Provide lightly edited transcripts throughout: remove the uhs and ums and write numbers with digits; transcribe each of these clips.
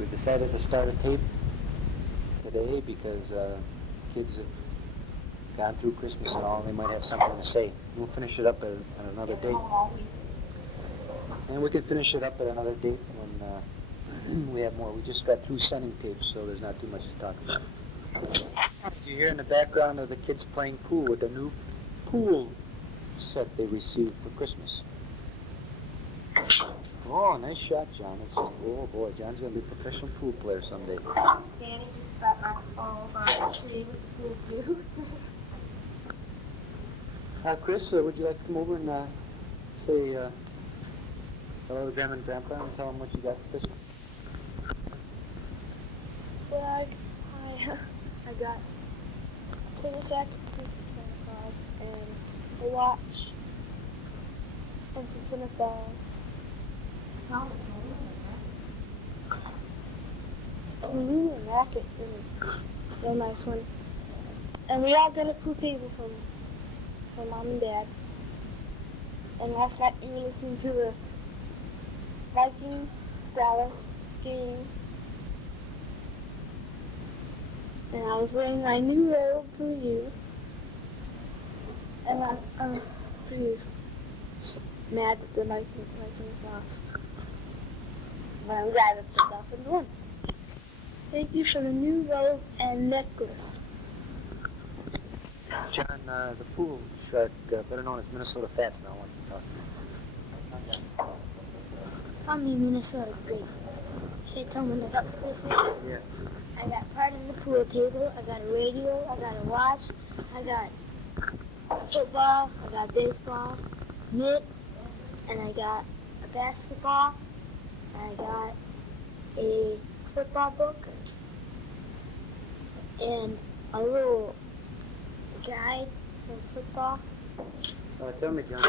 We decided to start a tape today because kids have gone through Christmas and all, and they might have something to say. We'll finish it up at another date. And we can finish it up at another date when we have more. We just got through sending tapes, so there's not too much to talk about. You hear in the background of the kids playing pool with a new pool set they received for Christmas. Oh, nice shot, John. It's just, oh boy, John's going to be a professional pool player someday. Danny just about knocked balls on the tree with the pool cue. Chris, would you like to come over and say hello to Grandma and Grandpa and tell them what you got for Christmas? Well, I got a tennis racket for Santa Claus and a watch and some tennis balls. It's a new racket, and it's a real nice one. And we all got a pool table from Mom and Dad. And last night we were listening to the VIKINGS game. And I was wearing my new robe for you. And I'm pretty mad that the Vikings lost. But I'm glad that the Dolphins won. Thank you for the new robe and necklace. John, the pool shark, better known as Minnesota Fats, now wants to talk. I'm in Minnesota, great. Should I tell them what I got for Christmas? Yeah. I got part of the pool table, I got a radio, I got a watch, I got football, I got baseball, mitt, and I got a basketball, I got a football book, and a little guide for football. Tell me, John,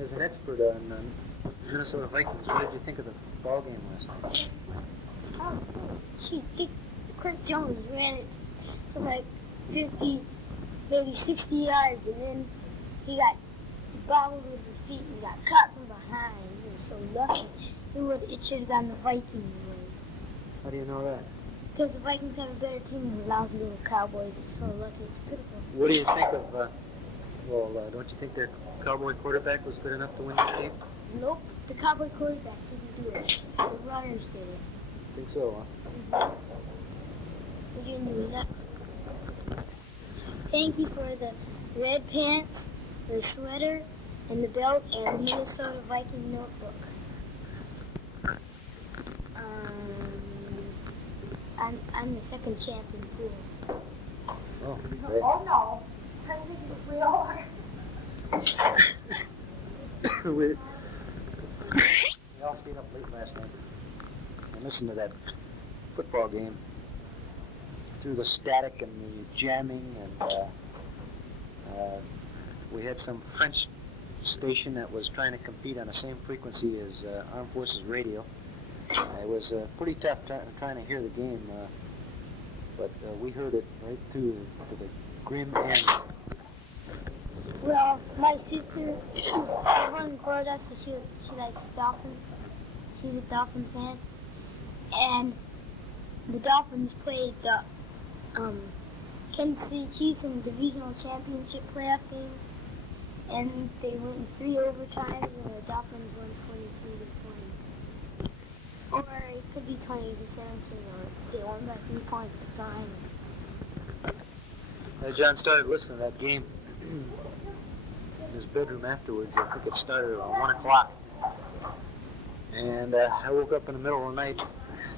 as an expert on Minnesota Vikings, what did you think of the ball game last night? Oh, gee, Clint Jones ran it some like 50, maybe 60 yards, and then he got bobbled with his feet and got caught from behind. He was so lucky. It should have gone the Vikings' way. How do you know that? Because the Vikings have a better team than the lousy little Cowboys. It's so lucky. It's pitiful. What do you think of, don't you think their Cowboy quarterback was good enough to win the game? Nope. The Cowboy quarterback didn't do it. The runners did it. Think so, huh? Would you do that? Thank you for the red pants, the sweater, and the belt, and the Minnesota Viking notebook. I'm the second champion pool. Oh, great. Oh no. I think we all are. we all stayed up late last night and listened to that football game through the static and the jamming, and we had some French station that was trying to compete on the same frequency as Armed Forces Radio. It was pretty tough trying to hear the game, but we heard it right through to the grim end. Well, my sister over in Florida, so she likes Dolphins. She's a Dolphin fan. And the Dolphins played the Kansas City Chiefs in the divisional championship playoff game. And they went 3 overtimes, and the Dolphins won 23-20. Or it could be 20-17, or they won by 3 points at the time. John started listening to that game in his bedroom afterwards. I think it started around 1 o'clock. And I woke up in the middle of the night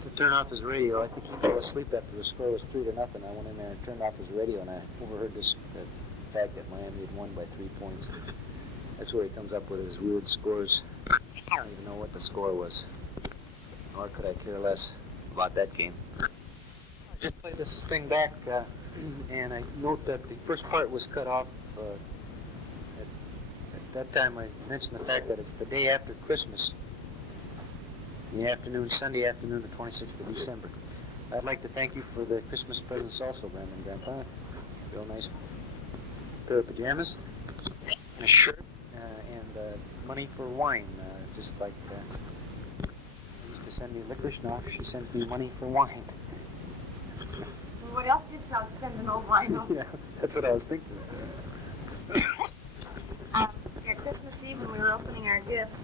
to turn off his radio. I think he fell asleep after the score was 3-0. I went in there and turned off his radio, and I overheard the fact that Miami had won by 3 points. That's where he comes up with his weird scores. I don't even know what the score was, nor could I care less about that game. I just played this thing back, and I note that the first part was cut off. At that time, I mentioned the fact that it's the day after Christmas, in the afternoon, Sunday afternoon, the 26th of December. I'd like to thank you for the Christmas presents also, Grandma and Grandpa. Real nice pair of pajamas, a shirt, and money for wine, just like used to send me licorice. Now she sends me money for wine. Well, what else do you send an old wino? Yeah, that's what I was thinking. At Christmas Eve when we were opening our gifts,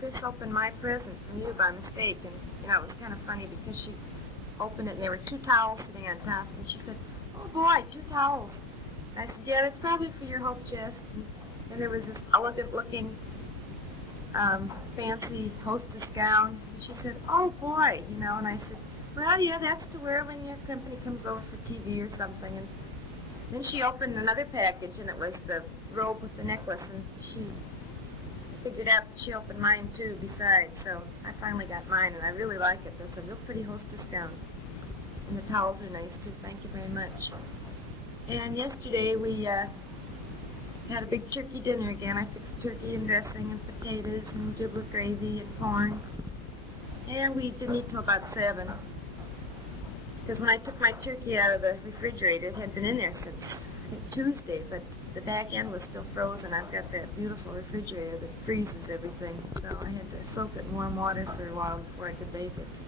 Chris opened my present from you by mistake, and it was kind of funny because she opened it and there were 2 towels sitting on top, and she said, "Oh boy, 2 towels." And I said, "Yeah, that's probably for your hope chest." And then there was this elegant-looking, fancy hostess gown, and she said, "Oh boy," and I said, "Well, yeah, that's to wear when your company comes over for TV or something." And then she opened another package, and it was the robe with the necklace, and she figured out that she opened mine too besides, so I finally got mine, and I really like it. That's a real pretty hostess gown. And the towels are nice too, thank you very much. And yesterday we had a big turkey dinner again. I fixed turkey and dressing and potatoes and giblet gravy and corn. And we didn't eat till about 7. Because when I took my turkey out of the refrigerator, it had been in there since, I think, Tuesday, but the back end was still frozen. I've got that beautiful refrigerator that freezes everything, so I had to soak it in warm water for a while before I could bake it.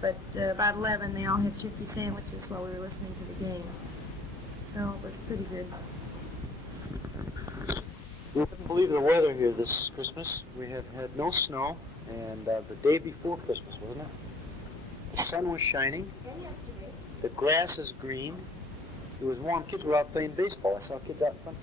But about 11, they all had turkey sandwiches while we were listening to the game, so it was pretty good. You wouldn't believe the weather here this Christmas. We have had no snow, and the day before Christmas, wasn't it? The sun was shining. And yesterday. The grass is green. It was warm. Kids were out playing baseball. I saw kids out front,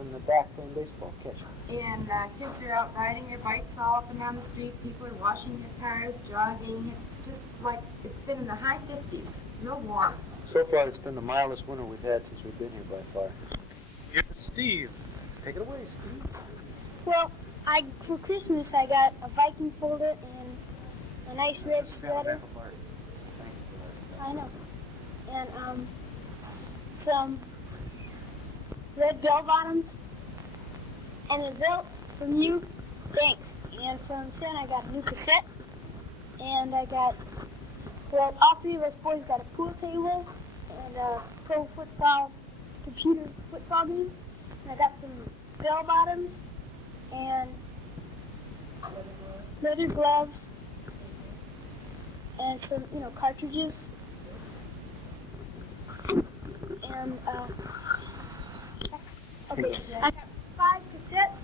in the back playing baseball. Catch. And kids are out riding their bikes all up and down the street. People are washing their cars, jogging. It's just like it's been in the high 50s. Real warm. So far, it's been the mildest winter we've had since we've been here by far. Here's Steve. Take it away, Steve. Well, for Christmas I got a Viking folder and a nice red sweater. I know. And some red bell bottoms and a belt from you. Thanks. And from Santa I got a new cassette. And I got, well, all 3 of us boys got a pool table and a pro football, computer football game. And I got some bell bottoms and leather gloves and some, cartridges. And, okay, I got 5 cassettes,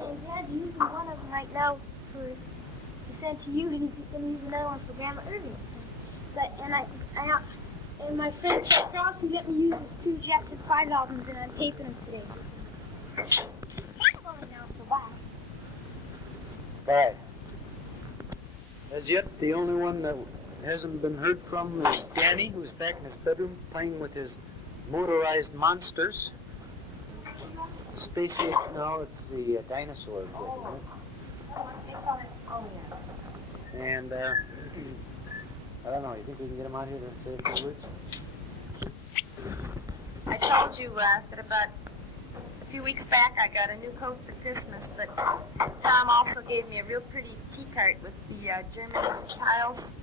and Dad's using one of them right now to send to you, and he's going to use another one for Grandma Irving. And my friend Chuck Cross will get me use his 2 Jackson 5 albums, and I'm taping them today. Well, now, so bye. Bye. As yet, the only one that hasn't been heard from is Danny, who's back in his bedroom playing with his motorized monsters. Spacey, no, it's the dinosaur kit, isn't it? Oh, yeah. And, I don't know, you think we can get him out here to say a few words? I told you that about a few weeks back I got a new coat for Christmas, but Tom also gave me a real pretty tea cart with the German tiles.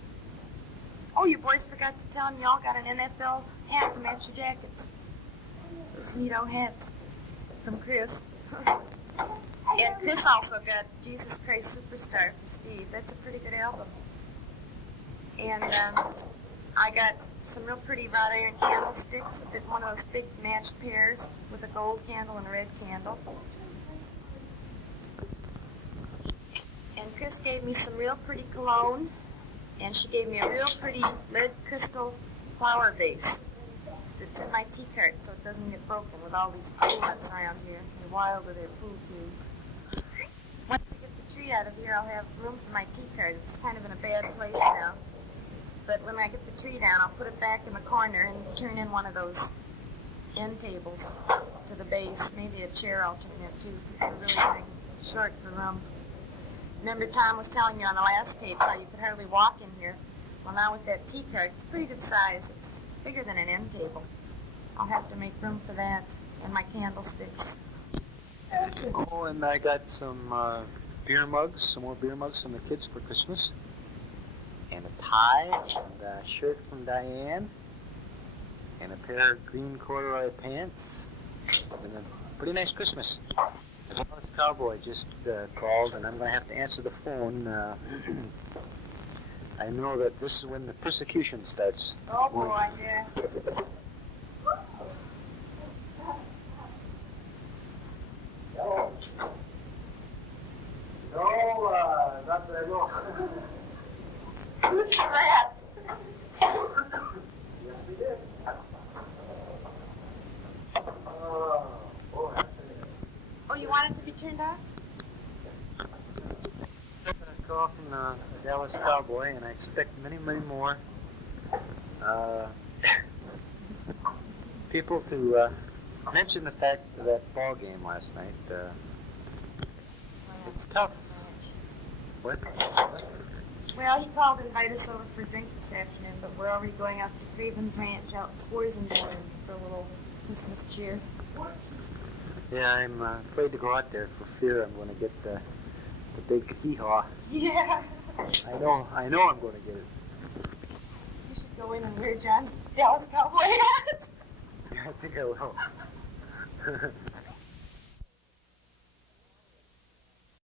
Oh, you boys forgot to tell him you all got an NFL hat to match your jackets. Those neato hats from Chris. And Chris also got Jesus Christ Superstar from Steve. That's a pretty good album. And I got some real pretty wrought iron candlesticks, one of those big matched pairs with a gold candle and a red candle. And Chris gave me some real pretty cologne, and she gave me a real pretty lead crystal flower vase that's in my tea cart so it doesn't get broken with all these pool nuts around here. They're wild with their pool cues. Once we get the tree out of here, I'll have room for my tea cart. It's kind of in a bad place now. But when I get the tree down, I'll put it back in the corner and turn in one of those end tables to the base. Maybe a chair I'll turn in too, because we're really getting short for room. Remember Tom was telling you on the last tape how you could hardly walk in here? Well, now with that tea cart, it's pretty good size. It's bigger than an end table. I'll have to make room for that and my candlesticks. Oh, and I got some beer mugs, some more beer mugs from the kids for Christmas. And a tie, and a shirt from Diane, and a pair of green corduroy pants, and a pretty nice Christmas. Dallas Cowboy just called, and I'm going to have to answer the phone. I know that this is when the persecution starts. Oh boy, yeah. No. No, not that I know. Who's the rat? Yes, we did. Boy. Oh, you want it to be turned off? A call from the Dallas Cowboy, and I expect many, many more people to mention the fact of that ball game last night. It's tough. What? Well, he called to invite us over for a drink this afternoon, but we're already going out to Craven's Ranch out in Swarzendorf for a little Christmas cheer. Yeah, I'm afraid to go out there for fear I'm going to get the big hee-haw. Yeah. I know I'm going to get it. You should go in and wear John's Dallas Cowboy hat. Yeah, I think I will.